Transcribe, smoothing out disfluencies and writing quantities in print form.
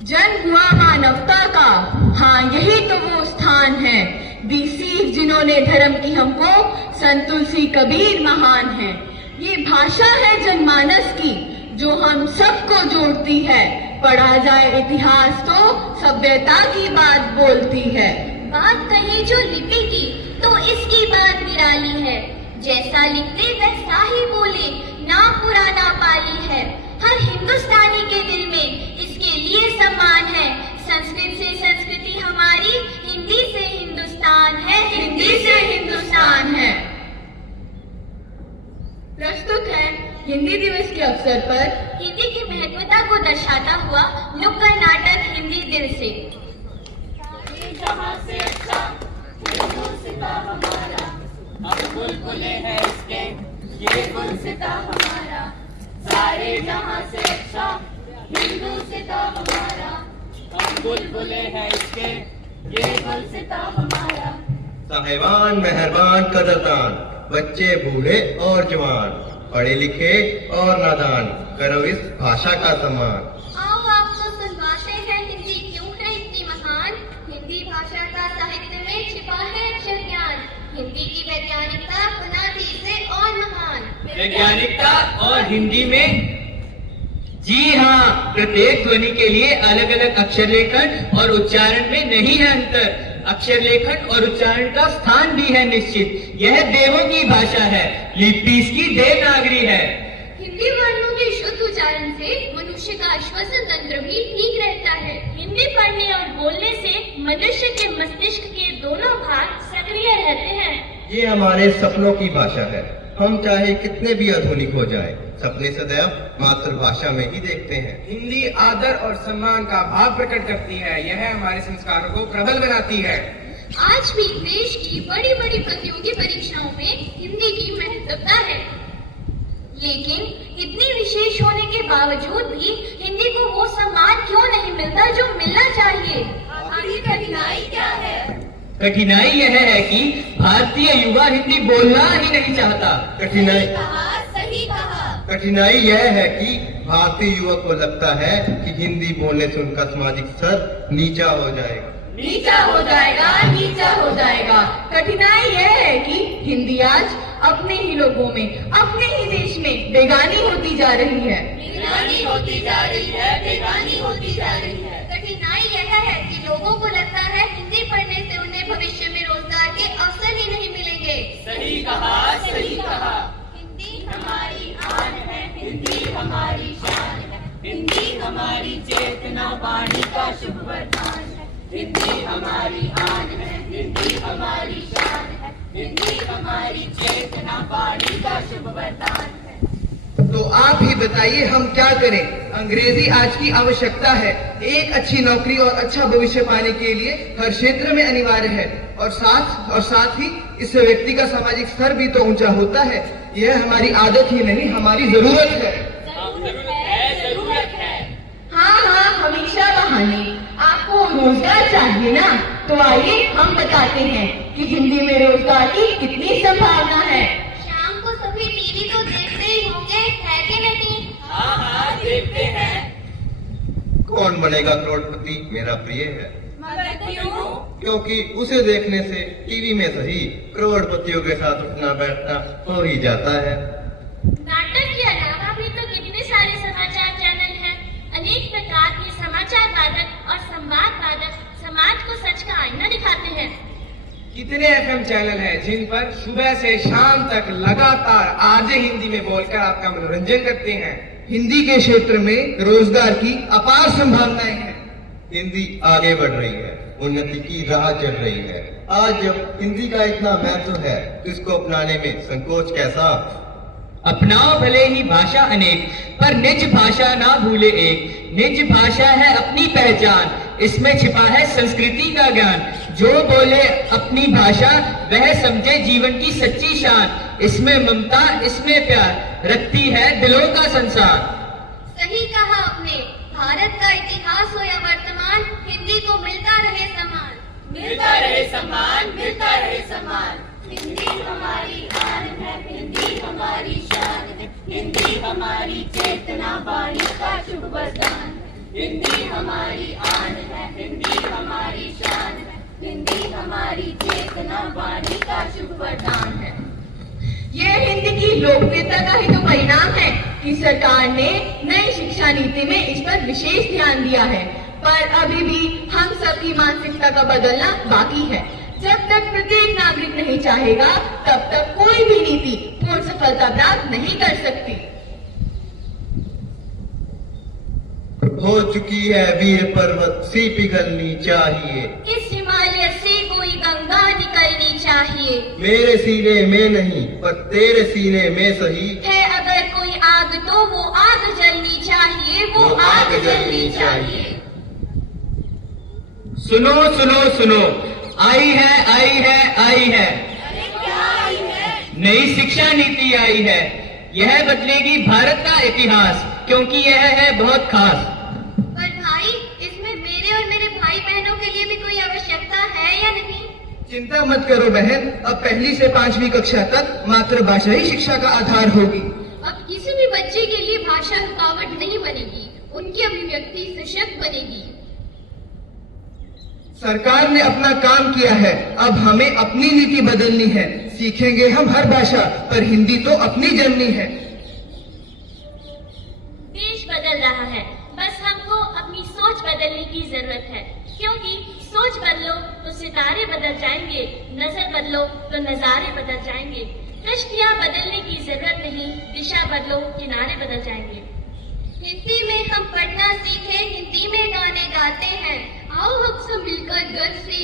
जन्म हुआ मानवता का, हाँ यही तो वो स्थान है। दी सीख जिन्होंने धर्म की हमको, संत तुलसी कबीर महान है। ये भाषा है जनमानस की जो हम सबको जोड़ती है। पढ़ा जाए इतिहास तो सभ्यता की बात बोलती है। बात कही जो लिपि की तो इसकी बात निराली है। जैसा लिखते वैसा ही बोले, ना पुराना पाली है। हर हिंदुस्तानी के दिल में इसके लिए सम्मान है। संस्कृत से संस्कृति हमारी, हिंदी से हिंदुस्तान है, हिंदी से हिंदुस्तान है। प्रस्तुत है हिंदी दिवस के अवसर पर हिंदी की महत्वता को दर्शाता हुआ नुक्कड़ नाटक हिंदी दिल से। जहाँ से अच्छा हिंदुस्तां हमारा, हम बुलबुले हैं इसके, ये गुलसिता हमारा। सारे जहाँ से अच्छा हिंदुस्तां हमारा, हम बुलबुले हैं इसके, ये गुलसिता हमारा। साहिबान मेहरबान कदरदान, बच्चे बूढ़े और जवान, पढ़े लिखे और नादान, करो इस भाषा का सम्मान। आओ आपको सुनवाते हैं हिंदी क्यों है इतनी महान। हिंदी भाषा का साहित्य में छिपा है अक्षर ज्ञान। हिंदी की वैज्ञानिकता बुनियादी से और महान। वैज्ञानिकता और हिंदी में, जी हाँ, प्रत्येक ध्वनि के लिए अलग अलग अक्षर लेखन और उच्चारण में नहीं है अंतर। अक्षर लेखन और उच्चारण का स्थान भी है निश्चित। यह देवों की भाषा है, लिपि इसकी देवनागरी है। हिंदी वर्णों के शुद्ध उच्चारण से मनुष्य का श्वसन तंत्र भी ठीक रहता है। हिंदी पढ़ने और बोलने से मनुष्य के मस्तिष्क के दोनों भाग सक्रिय रहते हैं। ये हमारे सपनों की भाषा है। हम चाहे कितने भी आधुनिक हो जाएं, सपने सदैव मातृभाषा में ही देखते हैं। हिंदी आदर और सम्मान का भाव प्रकट करती है। यह हमारे संस्कारों को प्रबल बनाती है। आज भी देश की बड़ी बड़ी प्रतियोगी परीक्षाओं में हिंदी की महत्वता है, लेकिन इतनी विशेष होने के बावजूद भी हिंदी को वो सम्मान क्यों नहीं मिलता जो मिलना चाहिए। आखिर कठिनाई क्या है? कठिनाई यह है कि भारतीय युवा हिंदी बोलना ही नहीं चाहता। सही कहा। कठिनाई यह है कि भारतीय युवक को लगता है कि हिंदी बोलने से उनका सामाजिक स्तर नीचा हो जाएगा। नीचा हो जाएगा, नीचा हो जाएगा। कठिनाई यह है कि हिंदी आज अपने ही लोगों में, अपने ही देश में बेगानी होती जा रही है। बेगानी होती जा रही है, बेगानी होती जा रही है। कठिनाई यह है कि लोगों को लगता है हिंदी पढ़ने से उन्हें भविष्य में रोजगार के अवसर ही नहीं मिलेंगे। सही कहा, सही कहा। हिंदी हमारी आन है, हिंदी हमारी शान है, हिंदी हमारी चेतना वाणी का शुभ वरदान है। हिंदी हमारी आन है, हिंदी हमारी शान है, हिंदी हमारी चेतना वाणी का शुभ वरदान है। तो आप ही बताइए हम क्या करें। अंग्रेजी आज की आवश्यकता है। एक अच्छी नौकरी और अच्छा भविष्य पाने के लिए हर क्षेत्र में अनिवार्य है, और साथ ही इससे व्यक्ति का सामाजिक स्तर भी तो ऊंचा होता है। यह हमारी आदत ही नहीं, हमारी जरूरत है। जरूरत है। हाँ हाँ, हमेशा बहाने। आपको रोजगार चाहिए ना, तो आइए हम बताते हैं कि हिंदी में रोजगार की कितनी संभावना है। शाम को सभी टीवी तो देखते ही होंगे, है कि नहीं? हाँ हाँ, देखते हैं। कौन बनेगा करोड़पति मेरा प्रिय है, मगर क्यों? क्योंकि उसे देखने से टीवी में सही करोड़पतियों के साथ उठना बैठना हो ही जाता है। नाटक के अलावा भी तो कितने सारे समाचार चैनल हैं। अनेक प्रकार के समाचार वादक और संवाद वादक समाज को सच का आईना दिखाते हैं। कितने एफएम चैनल हैं जिन पर सुबह से शाम तक लगातार आरजे हिंदी में बोलकर आपका मनोरंजन करते हैं। हिंदी के क्षेत्र में रोजगार की अपार संभावनाएं हैं। हिंदी आगे बढ़ रही है, उन्नति की राह चल रही है। आज जब हिंदी का इतना महत्व है तो इसको अपनाने में संकोच कैसा। अपनाओ भले ही भाषा अनेक, पर निज भाषा ना भूले एक। निज भाषा है अपनी पहचान, इसमें छिपा है संस्कृति का ज्ञान। जो बोले अपनी भाषा वह समझे जीवन की सच्ची शान। इसमें ममता, इसमें प्यार, रखती है दिलों का संसार। सही कहा आपने। भारत का इतिहास हो या वर्तमान, हिंदी को मिलता रहे सम्मान। मिलता रहे सम्मान, मिलता रहे सम्मान। हिंदी हमारी आन है, हिंदी हमारी शान है, हिंदी हमारी चेतना वाणी का शुभ वरदान है। हिंदी हमारी आन है, हिंदी हमारी शान है, हिंदी हमारी चेतना वाणी का शुभ वरदान है। ये हिंदी की लोकप्रियता का ही तो परिणाम है कि सरकार ने नई शिक्षा नीति में इस पर विशेष ध्यान दिया है, पर अभी भी हम सबकी मानसिकता का बदलना बाकी है। जब तक प्रत्येक नागरिक नहीं चाहेगा, तब तक कोई भी नीति पूर्ण सफलता प्राप्त नहीं कर सकती। हो चुकी है वीर पर्वत सी पिघलनी चाहिए, इस हिमालय से कोई गंगा निकलनी चाहिए। मेरे सीने में नहीं पर तेरे सीने में सही है अगर कोई आग तो वो आग जलनी चाहिए, वो आग जलनी चाहिए। सुनो सुनो सुनो, आई है आई है आई है, नई शिक्षा नीति आई है। यह बदलेगी भारत का इतिहास, क्योंकि यह है बहुत खास। पर भाई, इसमें मेरे और मेरे भाई बहनों के लिए भी कोई आवश्यकता है या नहीं? चिंता मत करो बहन, अब पहली से 5वीं कक्षा तक मातृभाषा ही शिक्षा का आधार होगी। अब किसी भी बच्चे के लिए भाषा रुकावट नहीं बनेगी, उनकी अभिव्यक्ति सशक्त बनेगी। सरकार ने अपना काम किया है, अब हमें अपनी नीति बदलनी है। सीखेंगे हम हर भाषा, पर हिंदी तो अपनी जननी है। देश बदल रहा है, बस हमको अपनी सोच बदलने की जरूरत है, क्योंकि सोच बदलो तो सितारे बदल जाएंगे, नजर बदलो तो नजारे बदल जाएंगे। कश्तियां बदलने की जरूरत नहीं, दिशा बदलो किनारे बदल जाएंगे। हिंदी में हम पढ़ना सीखे, हिंदी में गाने गाते हैं, आओ हम सब मिलकर गर्व से